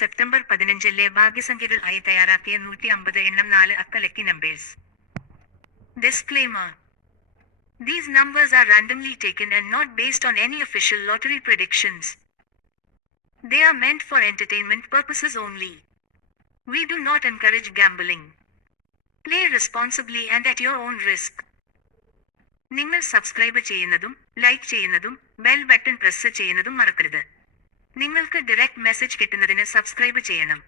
September പതിനഞ്ചിലെ ഭാഗ്യസംഖ്യകളായി തയ്യാറാക്കിയ നൂറ്റി അമ്പത് എണ്ണം നാല് അക്കലക്കി numbers disclaimer these numbers are randomly taken and not based on any official lottery predictions they are meant for entertainment purposes only we do not encourage gambling play responsibly and at your own risk നിങ്ങൾ subscribe ചെയ്യുന്നതും like ചെയ്യുന്നതും bell button press ചെയ്യുന്നതും മറക്കരുത്. നിങ്ങൾക്ക് direct message കിട്ടുന്നതിന് subscribe ചെയ്യണം.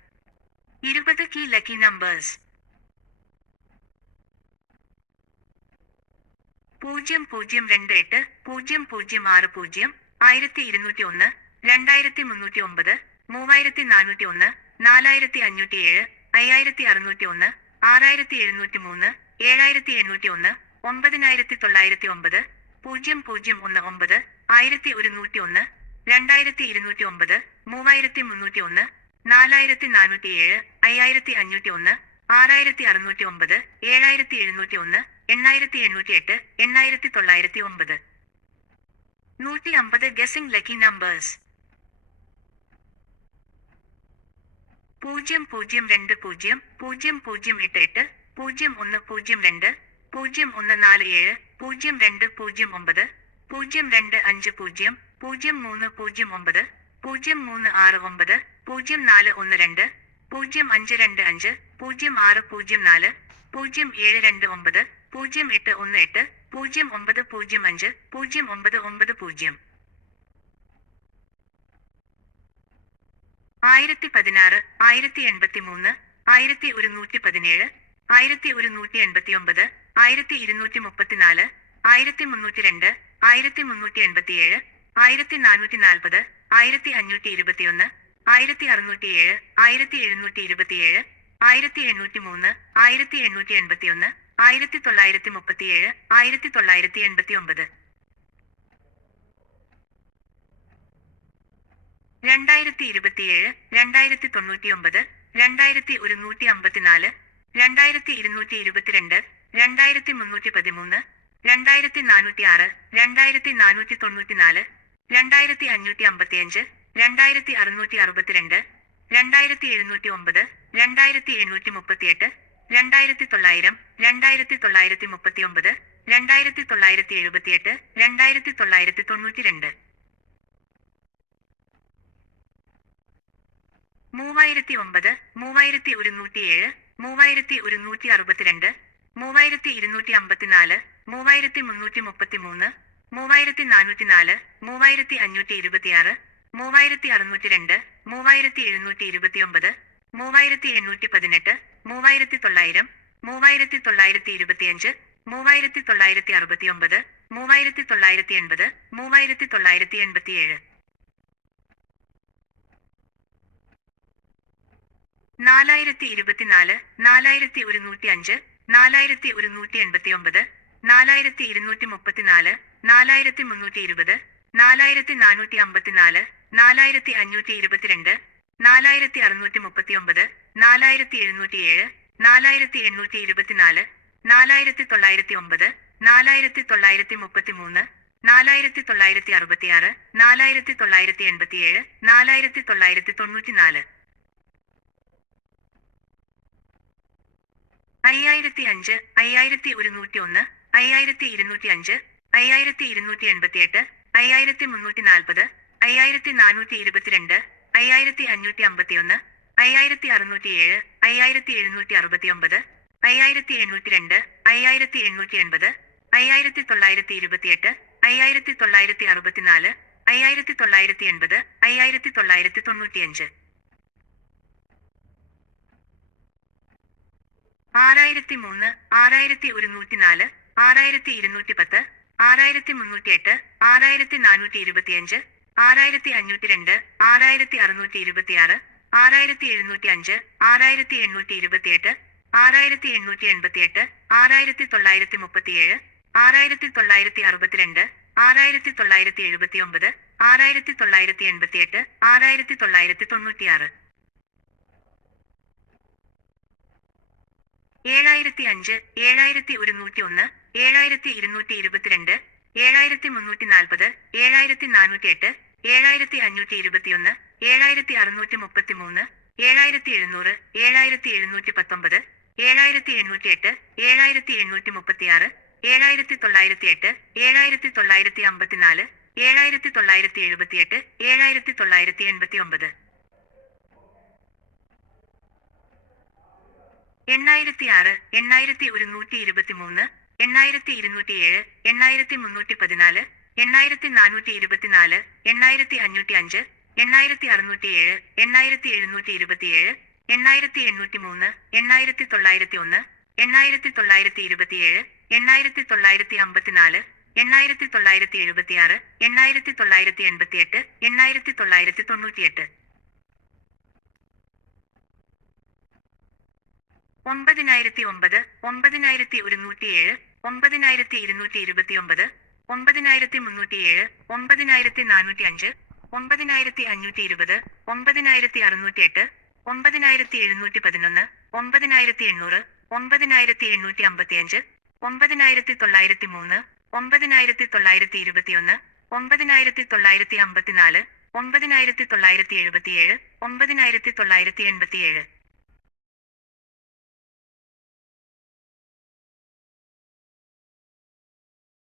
ഇരുപത് key lucky numbers പൂജ്യം പൂജ്യം രണ്ട് എട്ട് പൂജ്യം പൂജ്യം ആറ് പൂജ്യം ആയിരത്തി ഇരുന്നൂറ്റി ഒന്ന് രണ്ടായിരത്തി മുന്നൂറ്റി ഒമ്പത് മൂവായിരത്തി നാനൂറ്റി ഒന്ന് നാലായിരത്തി അഞ്ഞൂറ്റി ഏഴ് അയ്യായിരത്തി അറുന്നൂറ്റി ഒന്ന് ആറായിരത്തി എഴുന്നൂറ്റി മൂന്ന് ഏഴായിരത്തി എണ്ണൂറ്റി ഒന്ന് ഒമ്പതിനായിരത്തി തൊള്ളായിരത്തി ഒമ്പത് പൂജ്യം പൂജ്യം ഒന്ന് ഒമ്പത് ആയിരത്തി ഒരുന്നൂറ്റി ഒന്ന് രണ്ടായിരത്തി ഇരുന്നൂറ്റി ഒമ്പത് മൂവായിരത്തി മുന്നൂറ്റി ഒന്ന് നാലായിരത്തി നാനൂറ്റി ഏഴ് അയ്യായിരത്തി അഞ്ഞൂറ്റി ഒന്ന് ആറായിരത്തി അറുന്നൂറ്റി ഒമ്പത് ഏഴായിരത്തി എഴുന്നൂറ്റി ഒന്ന് എണ്ണായിരത്തി എണ്ണൂറ്റി എട്ട് എണ്ണായിരത്തി തൊള്ളായിരത്തി ഒമ്പത് നൂറ്റി അമ്പത് ഗസിംഗ് ലക്കി നമ്പേഴ്സ്. പൂജ്യം പൂജ്യം രണ്ട് പൂജ്യം പൂജ്യം പൂജ്യം എട്ട് എട്ട് പൂജ്യം ഒന്ന് പൂജ്യം രണ്ട് പൂജ്യം ഒന്ന് നാല് ഏഴ് പൂജ്യം രണ്ട് പൂജ്യം ഒമ്പത് പൂജ്യം രണ്ട് അഞ്ച് പൂജ്യം പൂജ്യം മൂന്ന് പൂജ്യം ഒമ്പത് പൂജ്യം മൂന്ന് ആറ് ഒമ്പത് പൂജ്യം നാല് ഒന്ന് രണ്ട് പൂജ്യം അഞ്ച് രണ്ട് അഞ്ച് പൂജ്യം ആറ് പൂജ്യം നാല് പൂജ്യം ഏഴ് രണ്ട് ഒമ്പത് പൂജ്യം എട്ട് ഒന്ന് എട്ട് പൂജ്യം ഒമ്പത് പൂജ്യം അഞ്ച് പൂജ്യം ഒമ്പത് ഒമ്പത് പൂജ്യം. ആയിരത്തി പതിനാറ് ആയിരത്തി എൺപത്തി മൂന്ന് ആയിരത്തി ഒരുന്നൂറ്റി പതിനേഴ് ആയിരത്തി ഒരുന്നൂറ്റി എൺപത്തി ഒമ്പത് ആയിരത്തി ഇരുന്നൂറ്റി മുപ്പത്തിനാല് ആയിരത്തി മുന്നൂറ്റി രണ്ട് ആയിരത്തി മുന്നൂറ്റി എൺപത്തിയേഴ് ആയിരത്തി നാനൂറ്റി നാൽപ്പത് ആയിരത്തി അഞ്ഞൂറ്റി ഇരുപത്തിയൊന്ന് ആയിരത്തി അറുന്നൂറ്റി ഏഴ് ആയിരത്തി എഴുന്നൂറ്റി ഇരുപത്തിയേഴ് ആയിരത്തി എണ്ണൂറ്റി മൂന്ന് ആയിരത്തി എണ്ണൂറ്റി എൺപത്തിയൊന്ന് ആയിരത്തി തൊള്ളായിരത്തി മുപ്പത്തിയേഴ് ആയിരത്തി തൊള്ളായിരത്തി എൺപത്തി ഒമ്പത് രണ്ടായിരത്തി ഇരുപത്തിയേഴ് രണ്ടായിരത്തി തൊണ്ണൂറ്റിയൊമ്പത് രണ്ടായിരത്തി ഒരുന്നൂറ്റി അമ്പത്തിനാല് രണ്ടായിരത്തി ഇരുന്നൂറ്റി ഇരുപത്തിരണ്ട് രണ്ടായിരത്തി മുന്നൂറ്റി പതിമൂന്ന് രണ്ടായിരത്തി നാനൂറ്റി ആറ് രണ്ടായിരത്തി നാനൂറ്റി തൊണ്ണൂറ്റിനാല് രണ്ടായിരത്തി അഞ്ഞൂറ്റി അമ്പത്തിയഞ്ച് രണ്ടായിരത്തി അറുന്നൂറ്റി അറുപത്തിരണ്ട് രണ്ടായിരത്തി എഴുന്നൂറ്റി ഒമ്പത് രണ്ടായിരത്തി എണ്ണൂറ്റി മുപ്പത്തിയെട്ട് രണ്ടായിരത്തി തൊള്ളായിരം രണ്ടായിരത്തി തൊള്ളായിരത്തി മുപ്പത്തിയൊമ്പത് രണ്ടായിരത്തി തൊള്ളായിരത്തി എഴുപത്തിയെട്ട് രണ്ടായിരത്തി തൊള്ളായിരത്തി തൊണ്ണൂറ്റിരണ്ട് മൂവായിരത്തി ഒമ്പത് മൂവായിരത്തി ഒരുന്നൂറ്റിയേഴ് മൂവായിരത്തി ഒരുന്നൂറ്റി അറുപത്തിരണ്ട് മൂവായിരത്തി ഇരുന്നൂറ്റി അമ്പത്തിനാല് മൂവായിരത്തി മുന്നൂറ്റി മുപ്പത്തിമൂന്ന് മൂവായിരത്തി നാനൂറ്റി നാല് മൂവായിരത്തി അഞ്ഞൂറ്റി ഇരുപത്തിയാറ് മൂവായിരത്തി അറുന്നൂറ്റി രണ്ട് മൂവായിരത്തി എഴുന്നൂറ്റി ഇരുപത്തിയൊമ്പത് മൂവായിരത്തി എണ്ണൂറ്റി പതിനെട്ട് മൂവായിരത്തി തൊള്ളായിരം മൂവായിരത്തി തൊള്ളായിരത്തി ഇരുപത്തിയഞ്ച് മൂവായിരത്തി തൊള്ളായിരത്തി അറുപത്തിയൊമ്പത് മൂവായിരത്തി തൊള്ളായിരത്തി എൺപത് മൂവായിരത്തി തൊള്ളായിരത്തി എൺപത്തിയേഴ് നാലായിരത്തി ഇരുപത്തിനാല് നാലായിരത്തി ഒരുന്നൂറ്റി അഞ്ച് നാലായിരത്തി ഒരുന്നൂറ്റി എൺപത്തി ഒമ്പത് നാലായിരത്തി ഇരുന്നൂറ്റി മുപ്പത്തിനാല് നാലായിരത്തി മുന്നൂറ്റി ഇരുപത് നാലായിരത്തി നാനൂറ്റി അമ്പത്തിനാല് നാലായിരത്തി അഞ്ഞൂറ്റി ഇരുപത്തിരണ്ട് നാലായിരത്തി അറുന്നൂറ്റി മുപ്പത്തി ഒമ്പത് നാലായിരത്തി എഴുന്നൂറ്റി ഏഴ് നാലായിരത്തി എണ്ണൂറ്റി ഇരുപത്തിനാല് നാലായിരത്തി തൊള്ളായിരത്തി ഒമ്പത് നാലായിരത്തി തൊള്ളായിരത്തി മുപ്പത്തി മൂന്ന് നാലായിരത്തി തൊള്ളായിരത്തി അറുപത്തിയാറ് നാലായിരത്തി തൊള്ളായിരത്തി എൺപത്തിയേഴ് നാലായിരത്തി തൊള്ളായിരത്തി തൊണ്ണൂറ്റിനാല് അയ്യായിരത്തി അഞ്ച് അയ്യായിരത്തി ഒരുന്നൂറ്റി ഒന്ന് അയ്യായിരത്തി ഇരുന്നൂറ്റി അഞ്ച് അയ്യായിരത്തി ഇരുന്നൂറ്റി എൺപത്തിയെട്ട് അയ്യായിരത്തി മുന്നൂറ്റി നാൽപ്പത് അയ്യായിരത്തി നാനൂറ്റി ഇരുപത്തിരണ്ട് അയ്യായിരത്തി അഞ്ഞൂറ്റി അമ്പത്തിയൊന്ന് അയ്യായിരത്തി അറുന്നൂറ്റി ഏഴ് അയ്യായിരത്തി എഴുന്നൂറ്റി അറുപത്തി ഒമ്പത് അയ്യായിരത്തി എണ്ണൂറ്റി രണ്ട് അയ്യായിരത്തി എണ്ണൂറ്റി എൺപത് അയ്യായിരത്തി തൊള്ളായിരത്തി ഇരുപത്തിയെട്ട് അയ്യായിരത്തി തൊള്ളായിരത്തി അറുപത്തിനാല് അയ്യായിരത്തി തൊള്ളായിരത്തി എൺപത് അയ്യായിരത്തി തൊള്ളായിരത്തി തൊണ്ണൂറ്റിയഞ്ച് ആറായിരത്തി മൂന്ന് ആറായിരത്തി ഒരുന്നൂറ്റി നാല് ആറായിരത്തി ഇരുന്നൂറ്റി പത്ത് ആറായിരത്തി മുന്നൂറ്റി എട്ട് ആറായിരത്തി നാനൂറ്റി ഇരുപത്തിയഞ്ച് ആറായിരത്തി അഞ്ഞൂറ്റി രണ്ട് ആറായിരത്തി അറുന്നൂറ്റി ഇരുപത്തിയാറ് ആറായിരത്തി എഴുന്നൂറ്റി അഞ്ച് ആറായിരത്തി എണ്ണൂറ്റി ഇരുപത്തിയെട്ട് ആറായിരത്തി എണ്ണൂറ്റി എൺപത്തിയെട്ട് ആറായിരത്തി തൊള്ളായിരത്തി മുപ്പത്തിയേഴ് ആറായിരത്തി തൊള്ളായിരത്തി അറുപത്തിരണ്ട് ആറായിരത്തി തൊള്ളായിരത്തി എഴുപത്തി ഒമ്പത് ആറായിരത്തി തൊള്ളായിരത്തി എൺപത്തിയെട്ട് ആറായിരത്തി തൊള്ളായിരത്തി തൊണ്ണൂറ്റിയാറ് ഏഴായിരത്തി അഞ്ച് ഏഴായിരത്തി ഒരുന്നൂറ്റി ഒന്ന് ഏഴായിരത്തി ഇരുന്നൂറ്റി ഇരുപത്തിരണ്ട് ഏഴായിരത്തി മുന്നൂറ്റി നാൽപ്പത് ഏഴായിരത്തി നാനൂറ്റി എട്ട് ഏഴായിരത്തി അഞ്ഞൂറ്റി ഇരുപത്തിയൊന്ന് ഏഴായിരത്തി അറുന്നൂറ്റി മുപ്പത്തി മൂന്ന് ഏഴായിരത്തി എഴുന്നൂറ് ഏഴായിരത്തി എഴുന്നൂറ്റി പത്തൊമ്പത് ഏഴായിരത്തി എണ്ണൂറ്റി എട്ട് ഏഴായിരത്തി എണ്ണൂറ്റി മുപ്പത്തിയാറ് ഏഴായിരത്തി തൊള്ളായിരത്തി എട്ട് ഏഴായിരത്തി തൊള്ളായിരത്തി അമ്പത്തിനാല് ഏഴായിരത്തി തൊള്ളായിരത്തി എഴുപത്തിയെട്ട് ഏഴായിരത്തി തൊള്ളായിരത്തി എൺപത്തി ഒമ്പത് എണ്ണായിരത്തി ആറ് എണ്ണായിരത്തി ഒരുന്നൂറ്റി ഇരുപത്തി മൂന്ന് എണ്ണായിരത്തി ഇരുന്നൂറ്റി ഏഴ് എണ്ണായിരത്തി മുന്നൂറ്റി പതിനാല് എണ്ണായിരത്തി നാനൂറ്റി ഇരുപത്തിനാല് എണ്ണായിരത്തി അഞ്ഞൂറ്റി അഞ്ച് എണ്ണായിരത്തി അറുന്നൂറ്റി ഏഴ് എണ്ണായിരത്തി എഴുന്നൂറ്റി ഇരുപത്തിയേഴ് എണ്ണായിരത്തി എണ്ണൂറ്റി മൂന്ന് എണ്ണായിരത്തി തൊള്ളായിരത്തി ഒന്ന് എണ്ണായിരത്തി തൊള്ളായിരത്തി ഇരുപത്തിയേഴ് എണ്ണായിരത്തി തൊള്ളായിരത്തി അമ്പത്തിനാല് എണ്ണായിരത്തി തൊള്ളായിരത്തി എഴുപത്തിയാറ് എണ്ണായിരത്തി തൊള്ളായിരത്തി എൺപത്തിയെട്ട് എണ്ണായിരത്തി തൊള്ളായിരത്തി തൊണ്ണൂറ്റിയെട്ട് ഒമ്പതിനായിരത്തി ഒമ്പത് ഒമ്പതിനായിരത്തി ഒരുന്നൂറ്റിയേഴ് ഒമ്പതിനായിരത്തി ഇരുന്നൂറ്റി ഇരുപത്തിയൊമ്പത് ഒമ്പതിനായിരത്തി മുന്നൂറ്റിയേഴ് ഒമ്പതിനായിരത്തി നാനൂറ്റി അഞ്ച് ഒമ്പതിനായിരത്തി അഞ്ഞൂറ്റി ഇരുപത് ഒമ്പതിനായിരത്തി അറുന്നൂറ്റി എട്ട് ഒമ്പതിനായിരത്തി എഴുന്നൂറ്റി പതിനൊന്ന് ഒമ്പതിനായിരത്തി എണ്ണൂറ് ഒമ്പതിനായിരത്തി എണ്ണൂറ്റി അമ്പത്തിയഞ്ച് ഒമ്പതിനായിരത്തി തൊള്ളായിരത്തി മൂന്ന് ഒമ്പതിനായിരത്തി തൊള്ളായിരത്തി ഇരുപത്തിയൊന്ന് ഒമ്പതിനായിരത്തി തൊള്ളായിരത്തി അമ്പത്തിനാല് ഒമ്പതിനായിരത്തി തൊള്ളായിരത്തി എഴുപത്തിയേഴ് ഒമ്പതിനായിരത്തി തൊള്ളായിരത്തി എൺപത്തിയേഴ്